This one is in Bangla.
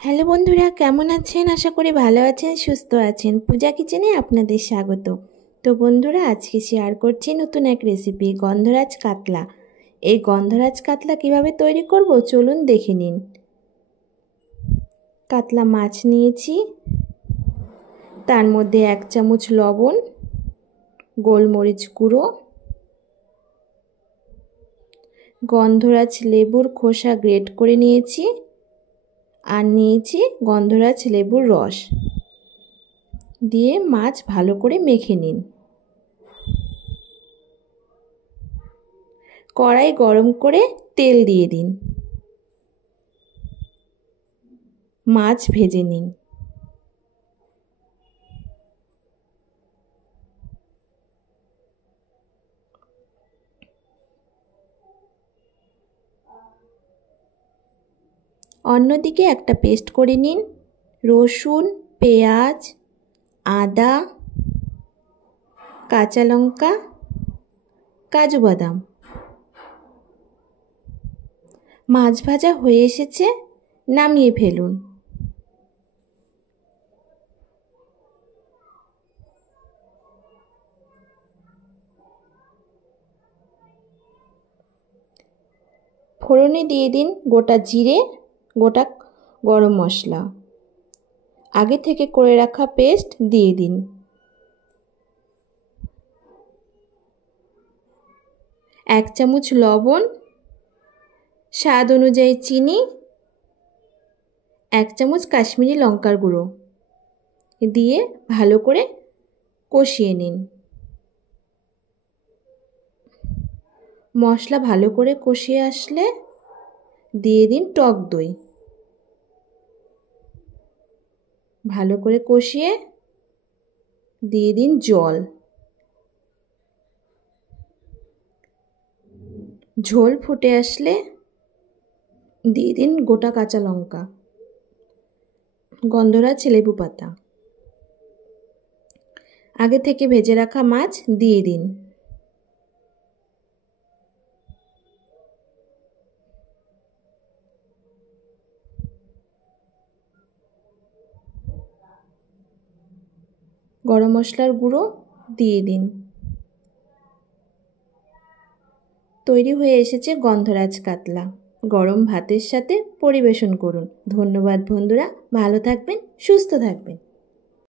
হ্যালো বন্ধুরা, কেমন আছেন? আশা করি ভালো আছেন, সুস্থ আছেন। পূজা কিচেনে আপনাদের স্বাগত। তো বন্ধুরা, আজকে শেয়ার করছি নতুন এক রেসিপি, গন্ধরাজ কাতলা। এই গন্ধরাজ কাতলা কিভাবে তৈরি করব চলুন দেখে নিন। কাতলা মাছ নিয়েছি, তার মধ্যে 1 চামচ লবণ, গোলমরিচ গুঁড়ো, গন্ধরাজ লেবুর খোসা গ্রেট করে নিয়েছি, আর নিয়েছি গন্ধরাজ লেবুর রস দিয়ে মাছ ভালো করে মেখে নিন। কড়াই গরম করে তেল দিয়ে দিন, মাছ ভেজে নিন। অন্যদিকে একটা পেস্ট করে নিন, রসুন, পেঁয়াজ, আদা, কাঁচা লঙ্কা, কাজু বাদাম। মাছ ভাজা হয়ে এসেছে, নামিয়ে ফেলুন। ফোড়নে দিয়ে দিন গোটা জিরে, গোটা গরম মশলা, আগে থেকে করে রাখা পেস্ট দিয়ে দিন। এক চামচ লবণ, স্বাদ অনুযায়ী চিনি, 1 চামচ কাশ্মীরি লঙ্কার গুঁড়ো দিয়ে ভালো করে কষিয়ে নিন। মশলা ভালো করে কষিয়ে আসলে দিয়ে দিন টক দই। ভালো করে কষিয়ে দিয়ে দিন জল। ঝোল ফুটে আসলে দিয়ে দিন গোটা কাঁচা লঙ্কা, গন্ধরাজ লেবু পাতা, আগে থেকে ভেজে রাখা মাছ দিয়ে দিন। গরম মশলার গুঁড়ো দিয়ে দিন। তৈরি হয়ে এসেছে গন্ধরাজ কাতলা। গরম ভাতের সাথে পরিবেশন করুন। ধন্যবাদ বন্ধুরা, ভালো থাকবেন, সুস্থ থাকবেন।